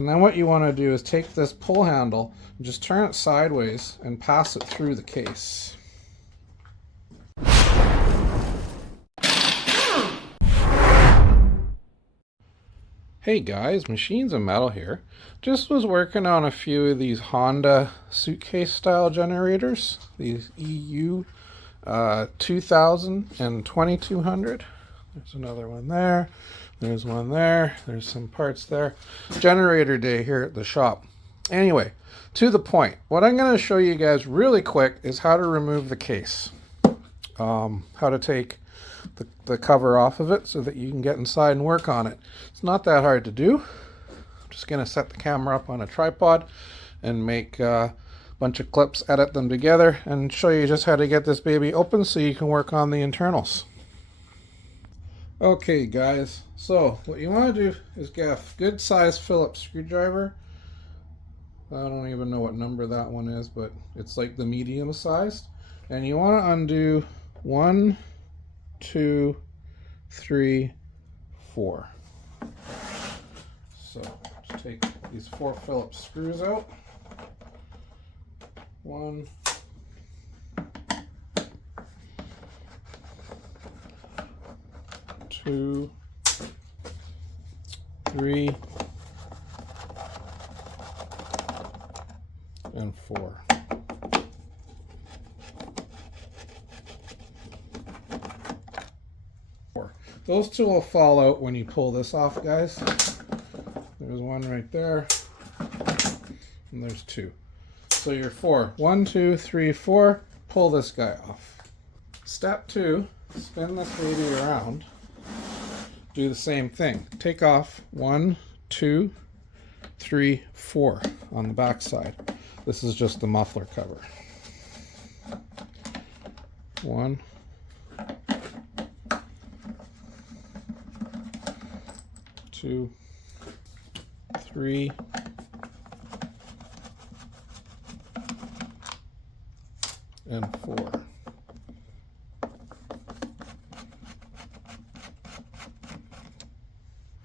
And then what you want to do is take this pull handle and just turn it sideways and pass it through the case. Hey guys, Machines of Metal here. Just was working on a few of these Honda Suitcase style generators. These EU2000 and 2200. There's another one there. There's one there. There's some parts there. Generator day here at the shop. Anyway, to the point. What I'm going to show you guys really quick is how to remove the case. How to take the cover off of it so that you can get inside and work on it. It's not that hard to do. I'm just going to set the camera up on a tripod and make a bunch of clips, edit them together, and show you just how to get this baby open so you can work on the internals. Okay guys, so what you want to do is get a good size Phillips screwdriver. I don't even know what number that one is, but it's like the medium sized. And you want to undo 1, 2, 3, 4. So just take these 4 Phillips screws out. 1, 2, 3, and 4. Those two will fall out when you pull this off, guys. There's one right there, and there's 2. So you're 4. 1, 2, 3, 4. Pull this guy off. Step 2, spin this baby around. Do the same thing. Take off 1, 2, 3, 4 on the back side. This is just the muffler cover. 1, 2, 3, and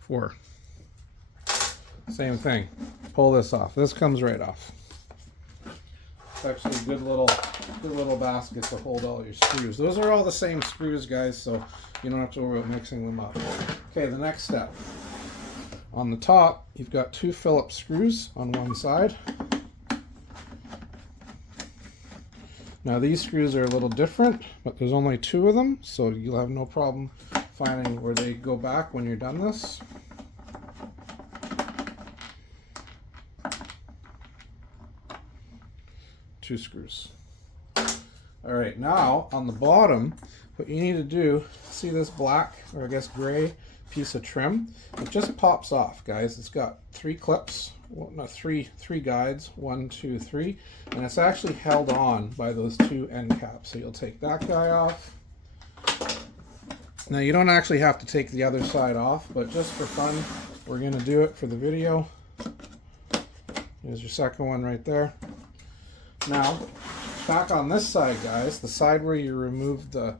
4. Same thing. Pull this off. This comes right off. It's actually a good little basket to hold all your screws. Those are all the same screws, guys, so you don't have to worry about mixing them up. Okay, the next step. On the top, you've got 2 Phillips screws on one side. Now these screws are a little different, but there's only 2 of them, so you'll have no problem finding where they go back when you're done this. Two screws. All right, now on the bottom, what you need to do, see this black, or I guess gray piece of trim? It just pops off, guys. It's got 3 clips, well, no, three guides, 1, 2, 3, and it's actually held on by those 2 end caps. So you'll take that guy off. Now you don't actually have to take the other side off, but just for fun, we're going to do it for the video. There's your second one right there. Now, back on this side, guys, the side where you removed the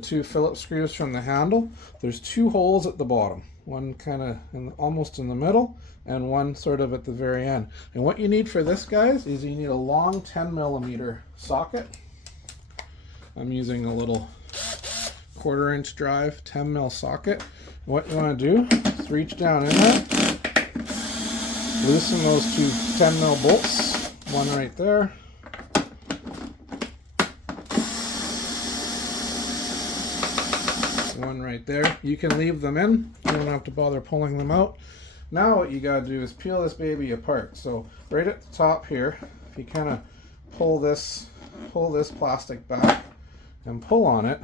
2 Phillips screws from the handle, there's 2 holes at the bottom. One kind of almost in the middle, and one sort of at the very end. And what you need for this, guys, is you need a long 10mm socket. I'm using a little 1/4" drive 10mm socket. What you want to do is reach down in there, loosen those 2 10mm bolts, one right there. One right there. You can leave them in. You don't have to bother pulling them out. Now what you got to do is peel this baby apart. So right at the top here, if you kind of pull this plastic back and pull on it,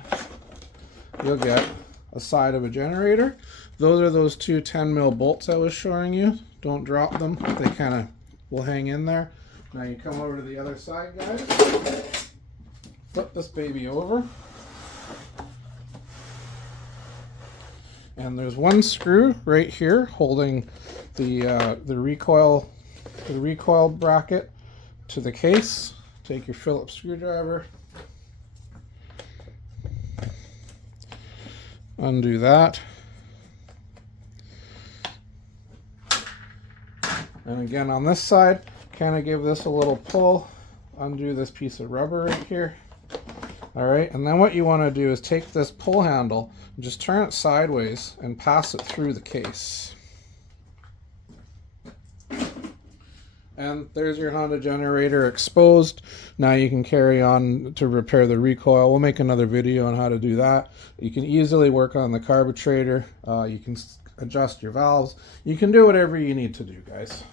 you'll get a side of a generator. Those are those 2 10mm bolts I was showing you. Don't drop them. They kind of will hang in there. Now you come over to the other side, guys. Flip this baby over. And there's 1 screw right here holding the recoil bracket to the case. Take your Phillips screwdriver, undo that, And again, on this side, kind of give this a little pull, undo this piece of rubber right here. All right, and then what you want to do is take this pull handle and just turn it sideways and pass it through the case. And there's your Honda generator exposed. Now you can carry on to repair the recoil. We'll make another video on how to do that. You can easily work on the carburetor. You can adjust your valves. You can do whatever you need to do, guys.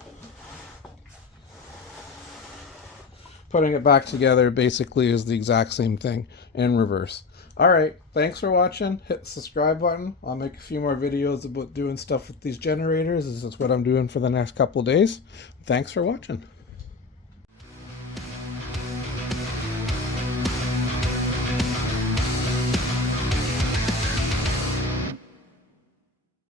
Putting it back together basically is the exact same thing in reverse. All right, thanks for watching. Hit the subscribe button. I'll make a few more videos about doing stuff with these generators. This is what I'm doing for the next couple of days. Thanks for watching.